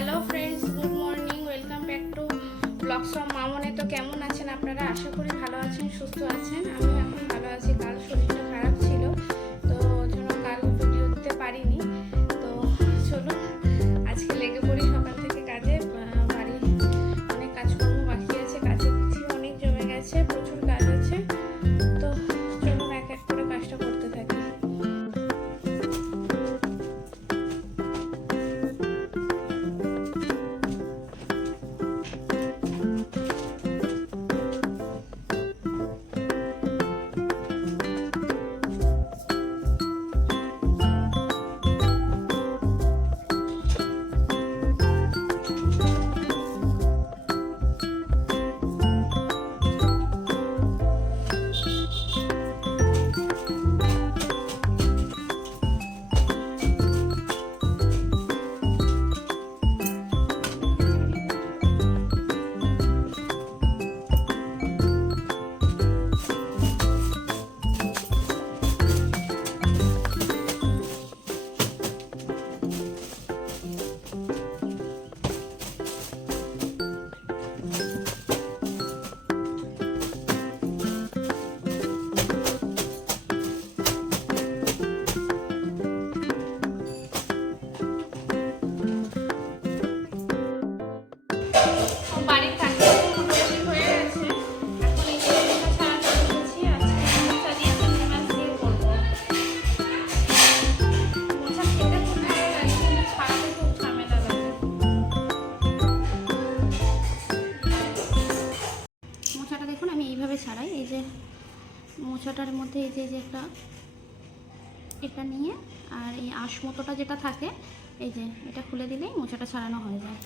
Hello friends, good morning, welcome back to blogs from মামনে। তো কেমন আছেন আপনারা? আশা করি ভালো আছেন, সুস্থ আছেন। আমি এখন ভালো আছি। কাল শরীরটা খারাপ ছিল, তো জন্য কাল ভিডিও দিতে পারিনি। তো চলুন আজকে লেগে পড়ি সকাল থেকে কাজে। বাড়ি অনেক কাজকর্ম বাকি আছে, কাজের কিছু অনেক জমে গেছে, প্রচুর কাজ আছে। তো চলুন এক এক করে কাজটা করতে থাকি। বাড়ির কাজকর্ম মোটামুটি হয়ে গেছে। এখন এই যে মোছা ছাড়াতে বসেছি। আজকে মোছা দিয়ে চিংড়ি মাছ দিয়ে করবো। মোছা খেতে খুব ভালো লাগে, কিন্তু ছাড়াতে খুব ঝামেলা লাগে। মোছাটা দেখুন আমি এইভাবে ছাড়াই। এই যে মোছাটার মধ্যে এই যে একটা এটা নিয়ে, আর এই আঁশ মতোটা যেটা থাকে, এই যে এটা খুলে দিলেই মোছাটা ছাড়ানো হয়ে যায়।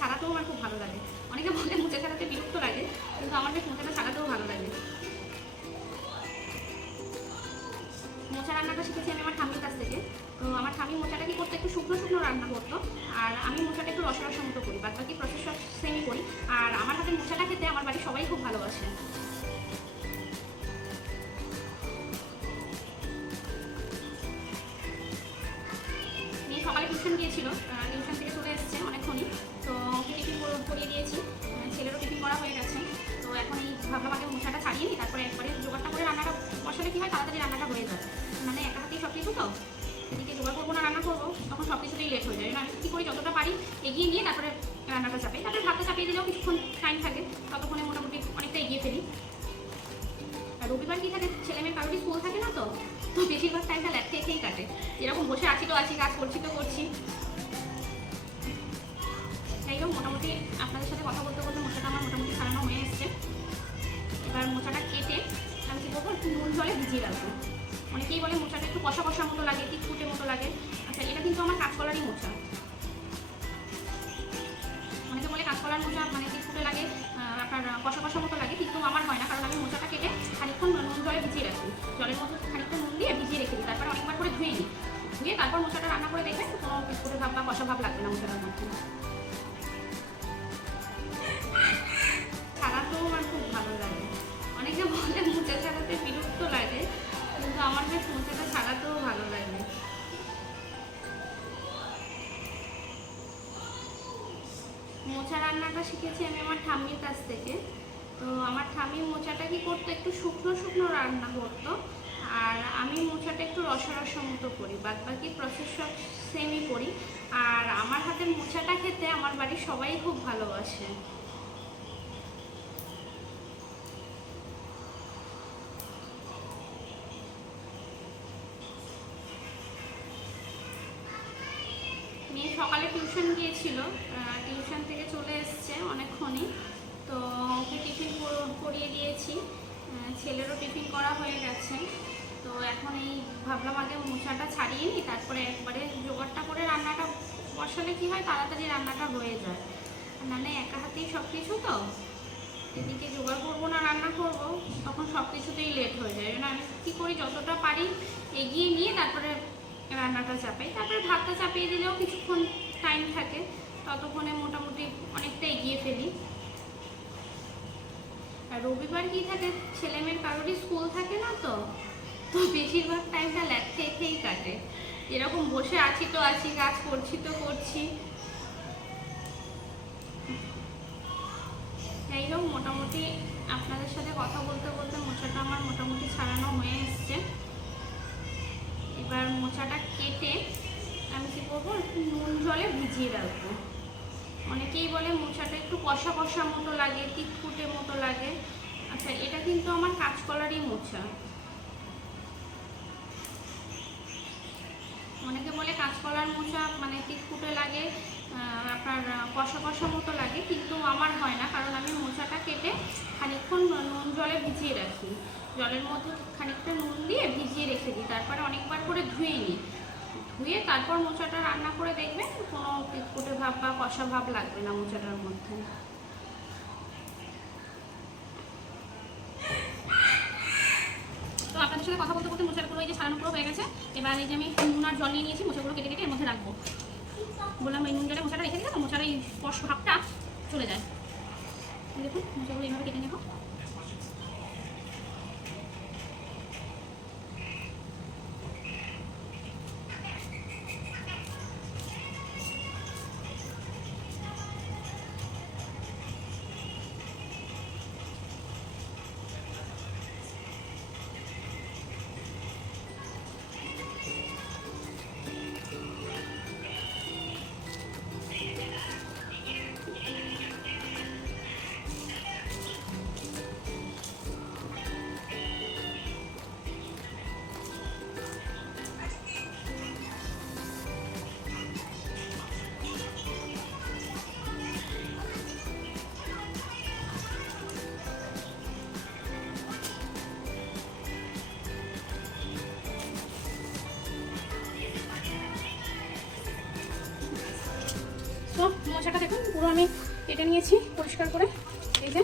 ছাড়াতেও আমার খুব ভালো লাগে। অনেকে বলে মুছে ছাড়াতে বিরক্ত লাগে, কিন্তু আমার বেশ মোছাটা ছাড়াতেও ভালো লাগে। মোছা রান্নাটা শিখেছি আমি আমার ঠাম্মির কাছ থেকে। তো আমার ঠাম্মি মোচাটা কি করতে একটু শুকনো শুকনো রান্না করতো, আর আমি মোচাটা একটু রসা রসা মতো করি। বাদ বাকি প্রসেস সব সেমই করি। আর আমার হাতে মোচাটা খেতে আমার বাড়ির সবাই খুব ভালোবাসে। মেয়ে সকালে টিউশন গিয়েছিল, টিউশন থেকে চলে এসেছে অনেকক্ষণই। তো ওকে টিফিন করিয়ে দিয়েছি, ছেলেরও টিফিন করা হয়ে গেছে। তো এখন এই ভাবলাম আগে মোচাটা ছাড়িয়ে নিই, তারপরে একবারে জোগাড়টা করে রান্নাটা বসালে কী হয়, তাড়াতাড়ি রান্নাটা হয়ে যায়। মানে একা হাতেই সব কিছু, তো এদিকে জোগাড় করবো না রান্না করবো, তখন সব কিছুতেই লেট হয়ে যায়। আমি কী করি, যতটা পারি এগিয়ে নিয়ে তারপরে রান্নাটা চাপাই। তারপরে ভাতটা চাপিয়ে দিলেও কিছুক্ষণ টাইম থাকে, ততক্ষণে মোটামুটি অনেকটা এগিয়ে ফেলি। আর রবিবার কী থাকে, ছেলে মেয়ে কারোরই স্কুল থাকে না, তো বেশিরভাগ টাইমটা ল্যাপ খেয়েই কাটে। এরকম বসে আছি তো আছি, কাজ করছি তো করছি। যাই হোক, মোটামুটি আপনাদের সাথে কথা বলতে বলতে মোচাটা আমার মোটামুটি ছাড়ানো হয়ে এসছে। এবার মোচাটা কেটে আমি কী করবো, একটু নুন জলে ভিজিয়ে রাখবো। অনেকেই বলে মোচাটা একটু কষা কষা মতো লাগে, টিকটুটে মতো লাগে। আচ্ছা, এটা কিন্তু আমার কাঁচকলারই মোচা। অনেকে বলে কাঁচকলার মোচা মানে টিকটুটে লাগে, আপনার কষা কষা মতো লাগে, কিন্তু আমার হয় না। কারণ আমি মোচাটা কেটে খানিকক্ষণ নুন জলে ভিজিয়ে রাখি। জলের মধ্যে খানিকক্ষণ নুন দিয়ে ভিজিয়ে রেখে দিই, তারপরে অনেকবার করে ধুয়ে নিই। ধুয়ে তারপর মোচাটা রান্না করে দেখবেন কোনো টিকটুটে ভাব বা কষা ভাব লাগবে না মোচাটার মধ্যে। ছাড়াতেও আমার খুব ভালো লাগে। অনেকে বলে মোচা ছাড়াতে বিরক্ত লাগে, কিন্তু আমার বেশ মোচাটা ছাড়াতেও ভালো লাগে। মোচা রান্নাটা শিখেছি আমি আমার ঠাম্মির কাছ থেকে। তো আমার ঠাম্মি মোচাটা কি করতো, একটু শুকনো শুকনো রান্না করতো, আর আমি মোচাটা একটু রসা রসা মতো করি। বাদ বাকি প্রসেস সব সেমই করি। আর আমার হাতের মোচাটা খেতে আমার বাড়ির সবাই খুব ভালোবাসে। মেয়ে সকালে টিউশন গিয়েছিল, টিউশন থেকে চলে এসছে অনেকক্ষণই। তো ওকে টিফিন করিয়ে দিয়েছি, ছেলেরও টিফিন করা হয়ে গেছে। তো এখন এই ভাবলাম আগে মোচাটা ছাড়িয়ে নিই, তারপরে একবারে জোগাড়টা করে রান্নাটা বসাই। বসালে কি হয়, তাড়াতাড়ি রান্নাটা হয়ে যায়। নাহলে একা হাতেই সব কিছু, তো এদিকে জোগাড় করবো না রান্না করবো, তখন সব কিছুতেই লেট হয়ে যায়। আমি কী করি, যতটা পারি এগিয়ে নিয়ে তারপরে রান্নাটা চাপাই। তারপরে ভাতটা চাপিয়ে দিলেও কিছুক্ষণ টাইম থাকে, ততক্ষণে মোটামুটি অনেকটা এগিয়ে ফেলি। আর রবিবার কি থাকে, ছেলেমেয়ের কারোরই স্কুল থাকে না, তো বেশিরভাগ টাইমটা ল্যাপ খেয়েই কাটে। এরকম বসে আছি তো আছি, কাজ করছি তো করছি। যাই হোক, মোটামুটি আপনাদের সাথে কথা বলতে বলতে মোচাটা আমার মোটামুটি ছাড়ানো হয়ে এসছে। এবার মোচাটা কেটে আমি কী করবো, একটু নুন জলে ভিজিয়ে রাখবো। অনেকেই বলে মোচাটা একটু কষা কষা মতো লাগে, তিতকুটে মতো লাগে। আচ্ছা, এটা কিন্তু আমার কাঁচকলারই মোচা। অনেকে বলে কাঁচকলার মোচা মানে তিতকুটে লাগে, আপনার কষা কষা মতো লাগে, কিন্তু আমার হয় না, কারণ আমি মোচাটা কেটে খানিকক্ষণ নুন জলে ভিজিয়ে রাখি। জলের মধ্যে খানিকটা নুন দিয়ে ভিজিয়ে রেখে দিই, তারপরে অনেকবার করে ধুয়ে নিই। ধুয়ে তারপর মোচাটা রান্না করে দেখবেন, কোনো তিতকুটে ভাব বা কষা ভাব লাগবে না মোচাটার মধ্যে। তো আপনাদের সাথে কথা বলতে বলতে মোচাগুলো এই যে ছাড়ানো পুরো হয়ে গেছে। এবার এই যে আমি নুন আর জল নিয়ে নিয়েছি, মোচাগুলো কেটে কেটে এর মধ্যে রাখবো। বললাম এই নুন জলে মোচাটা রেখে দিলে তো মোচার এই স্পর্শ ভাবটা চলে যায়। দেখুন মোচাগুলো এইভাবে কেটে নেব। তো মোচাটা দেখুন পুরো আমি কেটে নিয়েছি পরিষ্কার করে। এই যে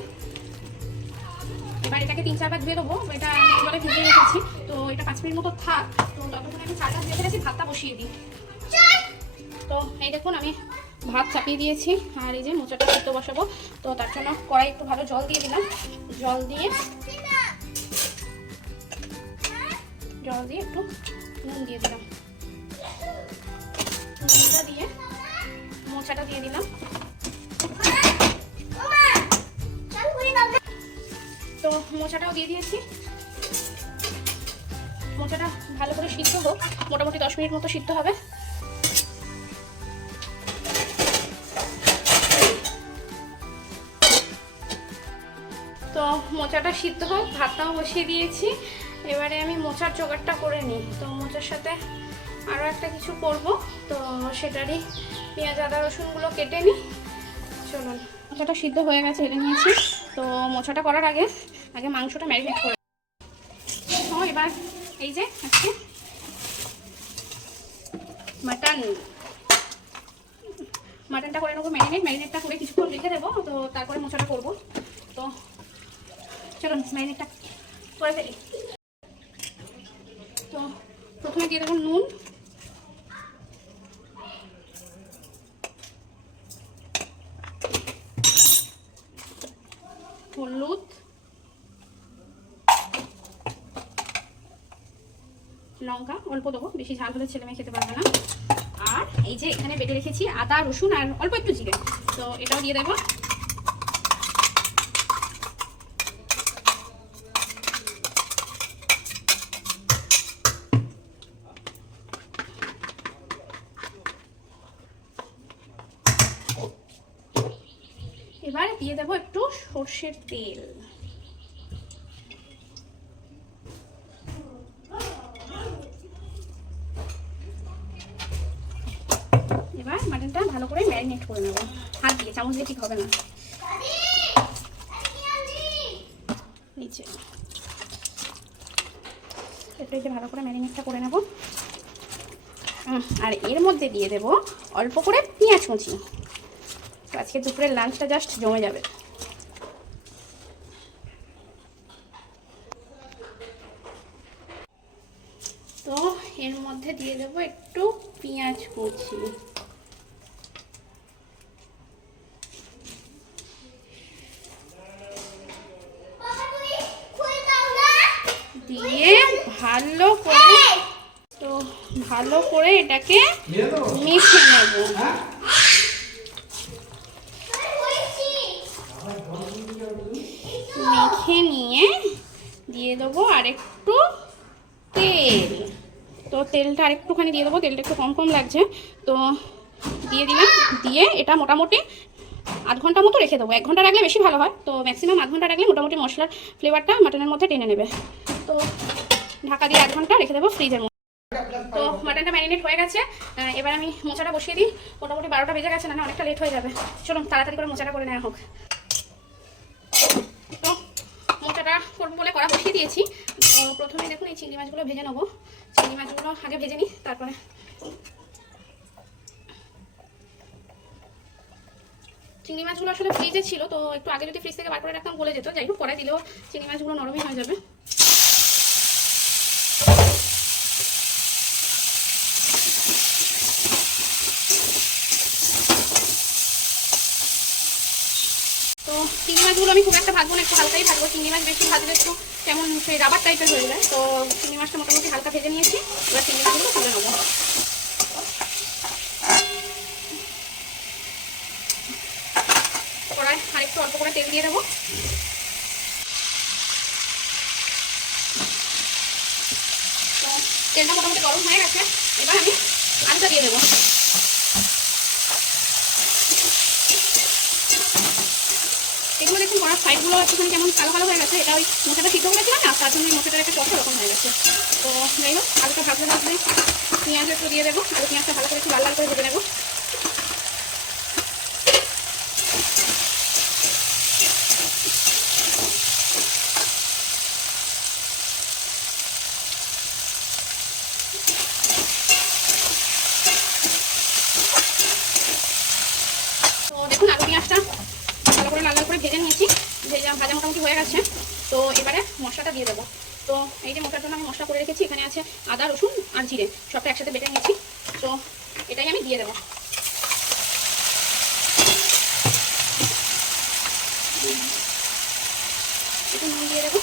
এবার এটাকে 3-4 বার ধুয়ে দেবো। এটা জলে ভিজিয়ে রেখেছি, তো এটা 5 মিনিট মতো থাক। তো ততক্ষণে আমি চালটা ধুয়ে ফেলেছি, ভাতটা বসিয়ে দিই। তো এই দেখুন আমি ভাত চাপিয়ে দিয়েছি, আর এই যে মোচাটা সিদ্ধ বসাবো। তো তার জন্য কড়াই একটু ভালো জল দিয়ে দিলাম। জল দিয়ে একটু নুন দিয়ে দিলাম। নুনটা দিয়ে মোচাটা দিয়ে দিলাম। তো মোচাটাও দিয়ে দিয়েছি। মোচাটা ভালো করে সিদ্ধ হোক, মোটামুটি 10 মিনিট মতো সিদ্ধ হবে। তো মোচাটা সিদ্ধ হোক, ভাতটাও বসিয়ে দিয়েছি। এবারে আমি মোচার জোগাড়টা করে নিই। তো মোচার সাথে আরও একটা কিছু করব, তো সেটারই পেঁয়াজ আদা রসুনগুলো কেটে নিই। চলুন, মোচাটা সিদ্ধ হয়ে গেছে, এটা নিয়েছি। তো মোচাটা করার আগে মাংসটা ম্যারিনেট করে। তো এবার এই যে আজকে মাটনটা করে নেবো ম্যারিনেটটা করে কিছুক্ষণ রেখে দেবো। তো তারপরে মোচাটা করবো। তো চলুন ম্যারিনেটটা করে ফেলি। তো প্রথমে দিয়ে দেবো নুন, হলুদ, লঙ্কা অল্প দেবো, বেশি ঝাল হলে ছেলে মেয়ে খেতে পারবে না। আর এই যে এখানে বেটে রেখেছি আদা রসুন আর অল্প একটু জিরে, তো এটাও দিয়ে দেবো। এবার দিয়ে দেবো একটু সর্ষের তেল। এবার মাটনটা ভালো করে ম্যারিনেট করে নেবো, হাত দিয়ে, চামচ দিয়ে ঠিক হবে না। নিচে একটু ভালো করে ম্যারিনেটটা করে নেব। আর এর মধ্যে দিয়ে দেবো অল্প করে পেঁয়াজ কুচি। তো আজকে দুপুরের লাঞ্চটা জাস্ট জমে যাবে। তো এর মধ্যে দিয়ে দেবো একটু পেঁয়াজ কুচি, দিয়ে ভালো করে এটাকে মেখে নেব। মেখে নিয়ে দিয়ে দেবো আর একটু তেল। তো তেলটা আরেকটুখানি দিয়ে দেবো, তেলটা একটু কম কম লাগছে, তো দিয়ে দিলাম। দিয়ে এটা মোটামুটি আধ ঘন্টা মতো রেখে দেবো। 1 ঘন্টা রাখলে বেশি ভালো হয়, তো ম্যাক্সিমাম আধ ঘন্টা রাখলে মোটামুটি মশলার ফ্লেভারটা মাটনের মধ্যে টেনে নেবে। তো ঢাকা দিয়ে 1 ঘন্টা রেখে দেবো ফ্রিজের মধ্যে। তো মাটনটা ম্যারিনেট হয়ে গেছে, এবার আমি মোচাটা বসিয়ে দিই। মোটামুটি 12টা বেজে গেছে, না অনেকটা লেট হয়ে যাবে। চলুন তাড়াতাড়ি করে মোচাটা করে নেওয়া হোক। তো মোচাটা করবো বলে কড়া বসিয়ে দিয়েছি। তো প্রথমে দেখুন এই চিংড়ি মাছগুলো ভেজে নেবো। চিংড়ি মাছগুলো আগে ভেজে নিই, তারপরে চিংড়ি মাছগুলো আসলে ফ্রিজে ছিল, তো একটু আগে যদি ফ্রিজ থেকে বার করে রাখতাম গলে যেত। যাই হোক, কড়াই দিলেও চিংড়ি মাছগুলো নরমই হয়ে যাবে। তো চিংড়ি মাছগুলো আমি খুব একটা ভাজবো না, একটু হালকাই ভাজবো। চিংড়ি মাছ বেশি ভাজলে একটু কেমন সেই রাবার টাইপের হয়ে যায়। তো চিংড়ি মাছটা মোটামুটি হালকা ভেজে নিয়েছি, এবার চিংড়ি মাছগুলো তুলে নেবো। কড়াই আরেকটু অল্প করে তেল দিয়ে দেবো। তো তেলটা মোটামুটি গরম হয়ে গেছে, এবার আমি আলুটা দিয়ে দেবো। এগুলো দেখুন কড়ার সাইডগুলো একটুখানি কেমন কালো কালো হয়ে গেছে, এটা ওই মোচাটা সিদ্ধ করেছিলাম না, তার জন্য মোচাটার একটা টক রকম হয়ে গেছে। তো যাই হোক, আলুটা ভাজতে ভাজতে পেঁয়াজ একটু দিয়ে দেবো। আলু পেঁয়াজটা ভালো করে একটু লাল লাল করে ভেজে নেবো। তো দেখুন আলু পেঁয়াজটা ভালো করে লাল লাল করে ভেজে নিয়েছি, ভাজা মোটামুটি হয়ে গেছে। তো এবারে মশলাটা দিয়ে দেবো। তো এই যে মশলার জন্য আমি মশলা করে রেখেছি, এখানে আছে আদা, রসুন আর জিরে, সবটা একসাথে বেটে নিয়েছি। তো এটাই আমি দিয়ে দেবো। একটু নুন দিয়ে দেবো,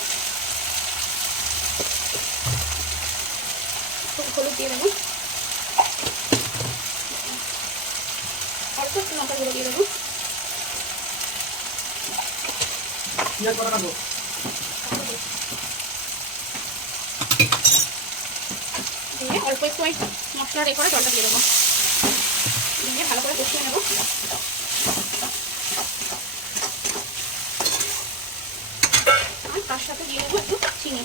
হলুদ দিয়ে দেবো, অল্প একটু লঙ্কা গুঁড়ো দিয়ে দেবো। দিয়ে অল্প একটু ওই মশলার এ করে জলটা দিয়ে দেবো, দিয়ে ভালো করে কষিয়ে নেবো। আর তার সাথে দিয়ে দেবো একটু চিনি।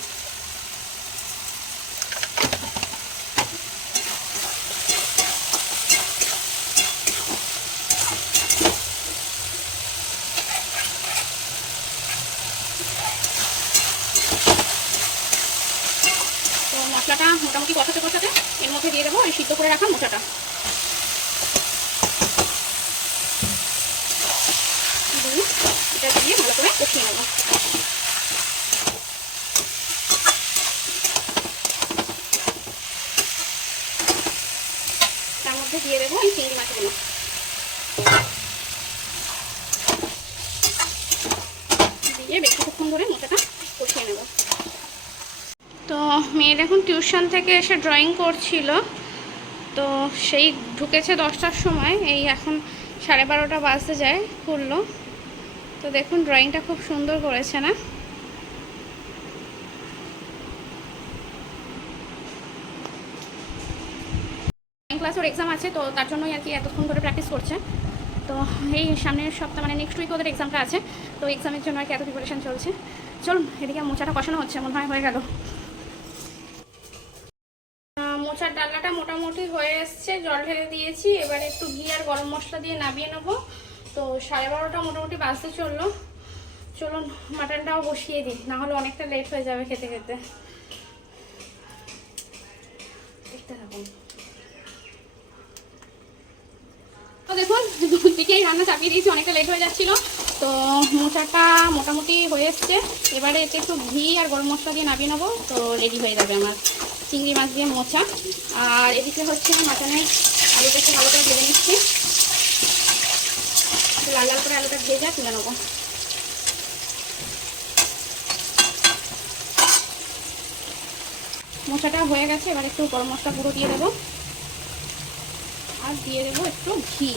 মশলাটা মোটামুটি কষাতে কষাতে এর মধ্যে দিয়ে দেবো এই সিদ্ধ করে রাখা মোচাটা। এটা দিয়ে ভালো করে কষিয়ে নেবো। তার মধ্যে দিয়ে দেবো এই চিংড়ি মাছগুলো। দিয়ে বেশ কিছুক্ষণ ধরে মোচাটা কষিয়ে নেবো। তো মেয়ের এখন টিউশন থেকে এসে ড্রয়িং করছিল, তো সেই ঢুকেছে 10টার সময়, এই এখন 12:30 বাজতে যায় করলো। তো দেখুন ড্রয়িংটা খুব সুন্দর করেছে না? ড্রয়িং ক্লাস ওর এক্সাম আছে, তো তার জন্যই আর কি এতক্ষণ ধরে প্র্যাকটিস করছে। তো এই সামনের সপ্তাহ মানে নেক্সট উইক ওদের এক্সামটা আছে, তো এক্সামের জন্য আর কি এত প্রিপারেশন চলছে। চলুন এদিকে মোচাটা কষানো হচ্ছে, মনে হয় হয়ে গেল। মোচার ডালনাটা মোটামুটি হয়ে এসছে, জল ঢেলে দিয়েছি। এবারে একটু ঘি আর গরম মশলা দিয়ে নামিয়ে নেবো। তো 12:30 মোটামুটি বাজতে চললো। চলুন মাটনটাও বসিয়ে দিই, না হলে অনেকটা লেট হয়ে যাবে খেতে খেতে। দেখতে থাকুন। দেখুন দুদিকেই রান্না চাপিয়ে দিয়েছি, অনেকটা লেট হয়ে যাচ্ছিলো। তো মোচাটা মোটামুটি হয়ে এসছে। এবারে এতে একটু ঘি আর গরম মশলা দিয়ে নামিয়ে নেবো, তো রেডি হয়ে যাবে আমার চিংড়ি মাছ দিয়ে মোচা। আর এদিকে হচ্ছে মাটনের আলুটা একটু ভালো করে ভেজে নিচ্ছি, লাল লাল করে আলুটা ভেজে তুলে নেবো। মোচাটা হয়ে গেছে, এবার একটু গরম মশলা গুঁড়ো দিয়ে দেবো আর দিয়ে দেবো একটু ঘি।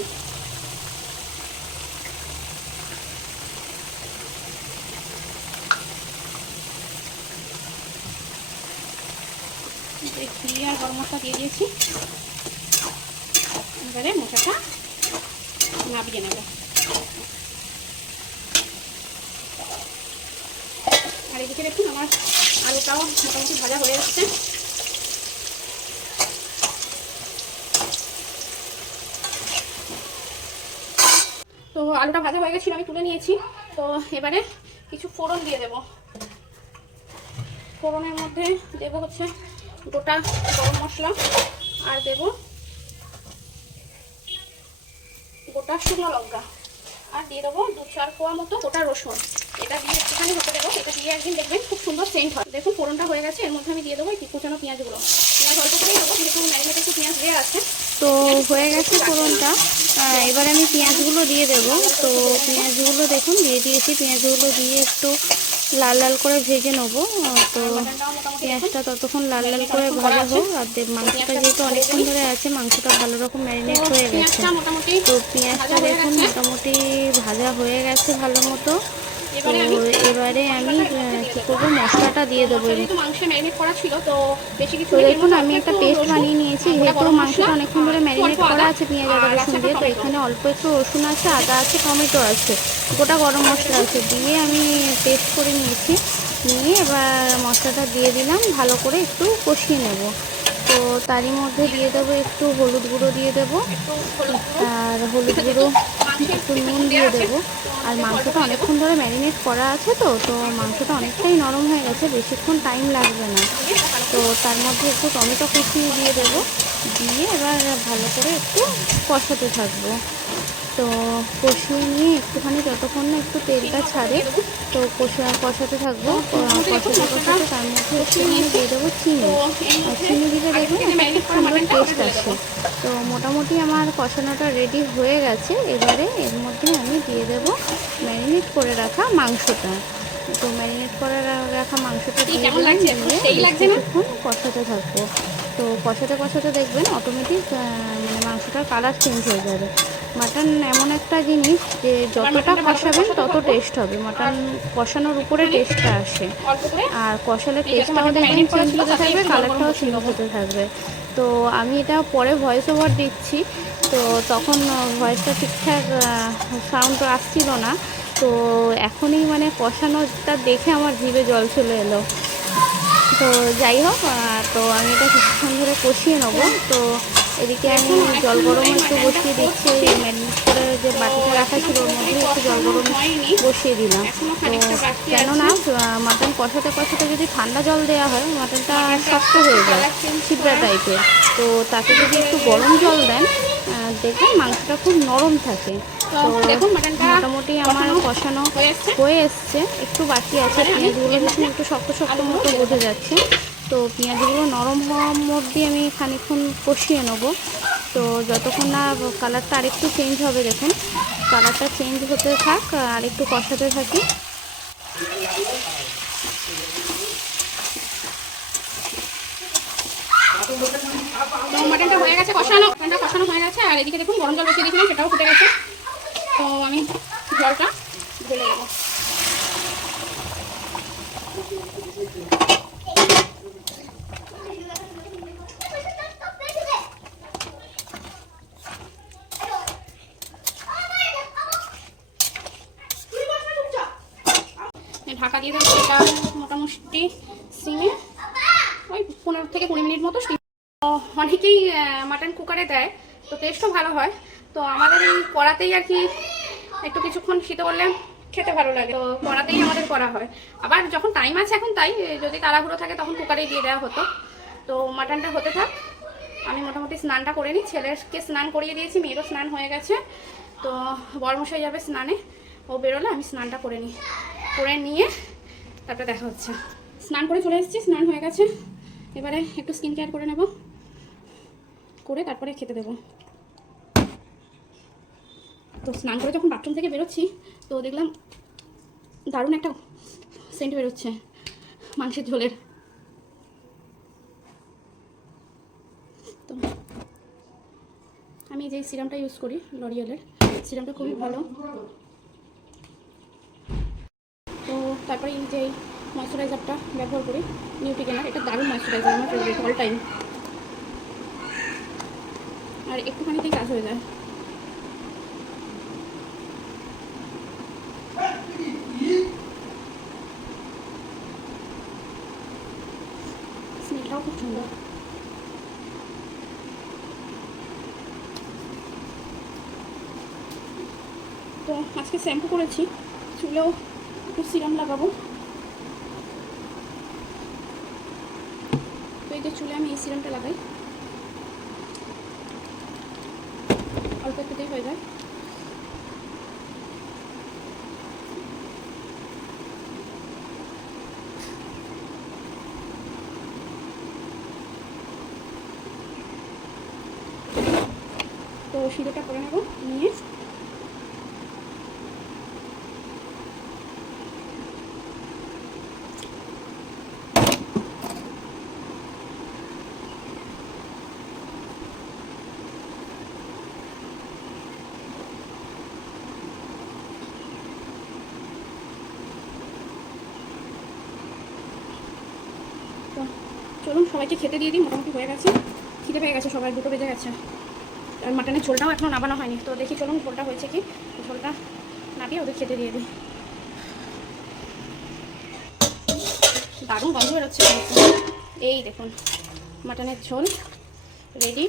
ঘি আর গরম মশলা দিয়ে দিয়েছি, এবারে মোচাটা নামিয়ে নেব। আর এদিকে দেখুন আমার আলুটাও মোটামুটি ভাজা হয়ে যাচ্ছে। তো আলুটা ভাজা হয়ে গেছিলো, আমি তুলে নিয়েছি। তো এবারে কিছু ফোড়ন দিয়ে দেব। ফোড়নের মধ্যে দেব হচ্ছে গোটা গরম মশলা, আর দেব গোটা শুকনো লঙ্কা, আর দিয়ে দেবো 2-4 কোয়া মতো গোটা রসুন। এটা দিয়ে একটুখানি হতে দেবো, এটা দিয়ে একদিন দেখবেন খুব সুন্দর সেন্ট হয়। দেখুন ফোড়নটা হয়ে গেছে, এর মধ্যে আমি দিয়ে দেবো এই কুচানো পেঁয়াজগুলো। অল্প করেই দেবো, যেহেতু ম্যারিনেটে একটু পেঁয়াজ দেওয়া আছে। তো হয়ে গেছে ফোড়নটা, এবার আমি পেঁয়াজগুলো দিয়ে দেবো। তো পেঁয়াজগুলো দেখুন দিয়ে দিয়েছি, পেঁয়াজগুলো দিয়ে একটু লাল লাল করে ভেজে নেবো। তো পেঁয়াজটা ততক্ষণ লাল লাল করে ভাজা হোক। আর মাংসটা যেহেতু অনেকক্ষণ ধরে আছে, মাংসটা ভালো রকম ম্যারিনেট হয়ে গেছে। তো পেঁয়াজটা দেখুন মোটামুটি ভাজা হয়ে গেছে ভালো মতো। তো এবারে আমি কী করবো, মশলাটা দিয়ে দেবো। তো দেখুন আমি একটা পেস্ট বানিয়ে নিয়েছি, যেহেতু মাংসটা অনেকক্ষণ ধরে ম্যারিনেট করা আছে পেঁয়াজ আদা রসুন দিয়ে। তো এখানে অল্প একটু রসুন আছে, আদা আছে, টমেটো আছে, গোটা গরম মশলা আছে, দিয়ে আমি পেস্ট করে নিয়েছি। নিয়ে এবার মশলাটা দিয়ে দিলাম, ভালো করে একটু কষিয়ে নেব। তো তারই মধ্যে দিয়ে দেবো একটু হলুদ গুঁড়ো দিয়ে দেবো, আর হলুদ গুঁড়ো একটু নুন দিয়ে দেবো। আর মাংসটা অনেকক্ষণ ধরে ম্যারিনেট করা আছে, তো মাংসটা অনেকটাই নরম হয়ে গেছে, বেশিক্ষণ টাইম লাগবে না। তো তার মধ্যে একটু টমেটো কুচিয়ে দিয়ে দেবো, দিয়ে এবার ভালো করে একটু কষাতে থাকবো। তো কষিয়ে নিয়ে একটুখানি যতক্ষণ না একটু তেলটা ছাড়ে, তো কষাতে থাকবো। কষাতে তার মধ্যে একটুখানি দিয়ে দেবো চিনি। আর চিনি দিলে দেখবেন একটা খুব সুন্দর টেস্ট আসে। তো মোটামুটি আমার কষানোটা রেডি হয়ে গেছে। এবারে এর মধ্যে আমি দিয়ে দেবো ম্যারিনেট করে রাখা মাংসটা। তো ম্যারিনেট করে রাখা মাংসটা দিয়ে কিছুক্ষণ কষাতে থাকবো। তো কষাতে কষাতে দেখবেন অটোমেটিক মানে মাংসটার কালার চেঞ্জ হয়ে যাবে। মাটন এমন একটা জিনিস যে যতটা কষাবেন তত টেস্ট হবে। মাটন কষানোর উপরে টেস্টটা আসে, আর কষালে টেস্টটাও দেখবেন চেঞ্জ হতে থাকবে, কালারটাও চেঞ্জ হতে থাকবে। তো আমি এটা পরে ভয়েস ওভার দিচ্ছি, তো তখন ভয়েসটা ঠিকঠাক সাউন্ড আসছিল না। তো এখনই মানে কষানোটা দেখে আমার জিভে জল চলে এলো। তো যাই হোক, তো আমি এটা কিছুক্ষণ ধরে কষিয়ে নেবো। তো এদিকে আমি জল গরম একটু বসিয়ে দিচ্ছি, ম্যারিনেট করে যে বাটিটা রাখা ছিল ওর মধ্যে একটু জল গরম বসিয়ে দিলাম। তো কেননা মাটন কষাতে কষাতে যদি ঠান্ডা জল দেওয়া হয় মাটনটা শক্ত হয়ে যায়, ছিপড়া টাইপের। তো তাকে যদি একটু গরম জল দেন দেখবেন মাংসটা খুব নরম থাকে। তো মোটামুটি আমার কষানো হয়ে এসছে, একটু বাকি আছে। পেঁয়াজগুলো দেখুন একটু শক্ত শক্ত মতো বোঝা যাচ্ছে। তো পেঁয়াজগুলো নরম হওয়ার মধ্যে আমি খানিকক্ষণ কষিয়ে নেবো। তো যতক্ষণ না কালারটা আরেকটু চেঞ্জ হবে, দেখুন কালারটা চেঞ্জ হতে থাক, আর একটু কষাতে থাকি। মাটনটা হয়ে গেছে কষানো, কষানো হয়ে গেছে। আর এদিকে দেখুন গরম জল বসিয়ে দিয়েছিলাম, সেটাও ফুটে গেছে। তো আমি জলটা ঢেলে দেবো। ঢাকা দিয়ে দেবো। এটা মোটামুটি সিমে ওই 15 থেকে 20 মিনিট মতো। অনেকেই মাটন কুকারে দেয়, তো টেস্টও ভালো হয়। তো আমাদের এই কড়াতেই আর কি একটু কিছুক্ষণ সিদ্ধ করলে খেতে ভালো লাগে, তো কড়াতেই আমাদের করা হয়। আবার যখন টাইম আছে এখন তাই, যদি তাড়াহুড়ো থাকে তখন কুকারেই দিয়ে দেওয়া হতো। তো মাটনটা হতে থাক, আমি মোটামুটি স্নানটা করে নিই। ছেলেকে স্নান করিয়ে দিয়েছি, মেয়েরও স্নান হয়ে গেছে। তো বড়মশাই যাবে স্নানে, ও বেরোলে আমি স্নানটা করে নিই, করে নিয়ে তারপরে দেখা হচ্ছে। স্নান করে চলে এসেছি, স্নান হয়ে গেছে, এবারে একটু স্কিন কেয়ার করে নেব, করে তারপরে খেতে দেবো। তো স্নান করে যখন বাথরুম থেকে বেরোচ্ছি তো দেখলাম দারুণ একটা সেন্ট বেরোচ্ছে মাংসের ঝোলের। তো আমি যে সিরামটা ইউজ করি লরিয়ালের, সিরামটা খুবই ভালো। তো তারপরে এই যে ময়শ্চারাইজারটা ব্যবহার করি নিউট্রিগেনার, এটা দারুণ ময়শ্চারাইজার, আমার ফেভারিট অল টাইম, আর একটুখানিতেই কাজ হয়ে যায়। স্মেলটাও খুব সুন্দর। তো আজকে শ্যাম্পু করেছি, চুলেও একটু সিরাম লাগাবো। তো এই যে চুলে আমি এই সিরামটা লাগাই, অল্প একটুতেই হয়ে যায়। তো সিঁদুরটা করে নেব নিয়ে তো চলুন সবাইকে খেতে দিয়ে দিই, মোটামুটি হয়ে গেছে, খিদে পেয়ে গেছে সবাই, 2টো বেজে গেছে। আর মাটনের ঝোলটাও এখনও নাবানো হয়নি, তো দেখি চলুন ঝোলটা হয়েছে কি, ঝোলটা নাবিয়ে ওদের খেতে দিয়ে দিই। দারুণ গন্ধ বেরোচ্ছে, এই দেখুন মাটনের ঝোল রেডি।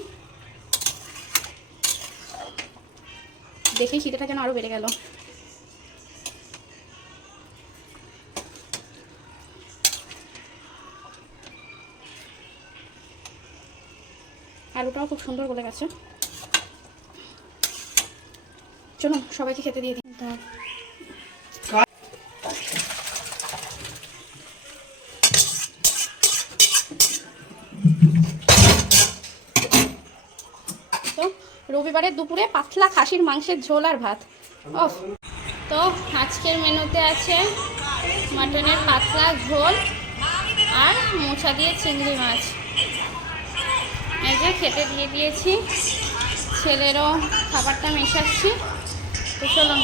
দেখেই খিদেটা যেন আরও বেড়ে গেল। আলুটাও খুব সুন্দর গলে গেছে। চলুন সবাইকে খেতে দিয়ে দিই। তো রবিবারের দুপুরে পাতলা খাসির মাংসের ঝোল আর ভাত। ওফ। তো আজকের মেনুতে আছে মাটনের পাতলা ঝোল আর মোচা দিয়ে চিংড়ি মাছ। এই যে খেতে দিয়ে দিয়েছি, ছেলেরও খাবারটা মেশাচ্ছি। তো চলুন।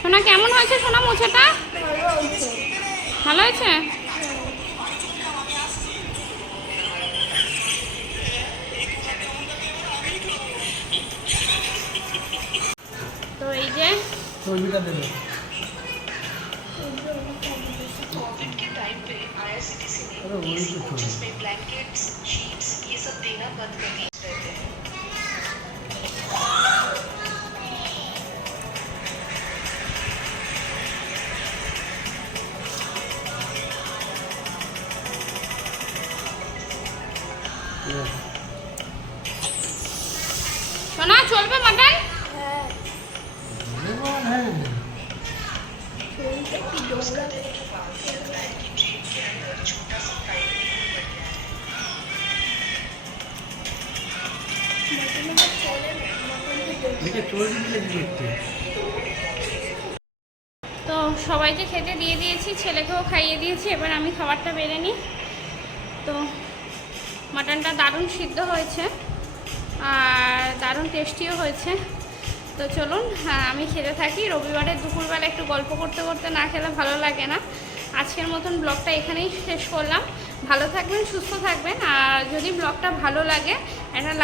সোনা কেমন হয়েছে সোনা মোচাটা? ভালো হয়েছে। তো এই যে कोविड के टाइम पे आईआरसीटीसी ने एसी कोचेस में ब्लैंकेट्स, शीट्स ये सब देना बंद कर दिए रहते हैं। সোনা চলবে মাটন? তো সবাইকে খেতে দিয়ে দিয়েছি, ছেলেকেও খাইয়ে দিয়েছি, এবার আমি খাবারটা বেড়ে নিই। তো মাটনটা দারুণ সিদ্ধ হয়েছে আর দারুণ টেস্টিও হয়েছে। তো চলুন আমি খেতে থাকি। রবিবারের দুপুরবেলা একটু গল্প করতে করতে না খেলে ভালো লাগে না। আজকের মতন ব্লগটা এখানেই শেষ করলাম। ভালো থাকবেন, সুস্থ থাকবেন, আর যদি ব্লগটা ভালো লাগে একটা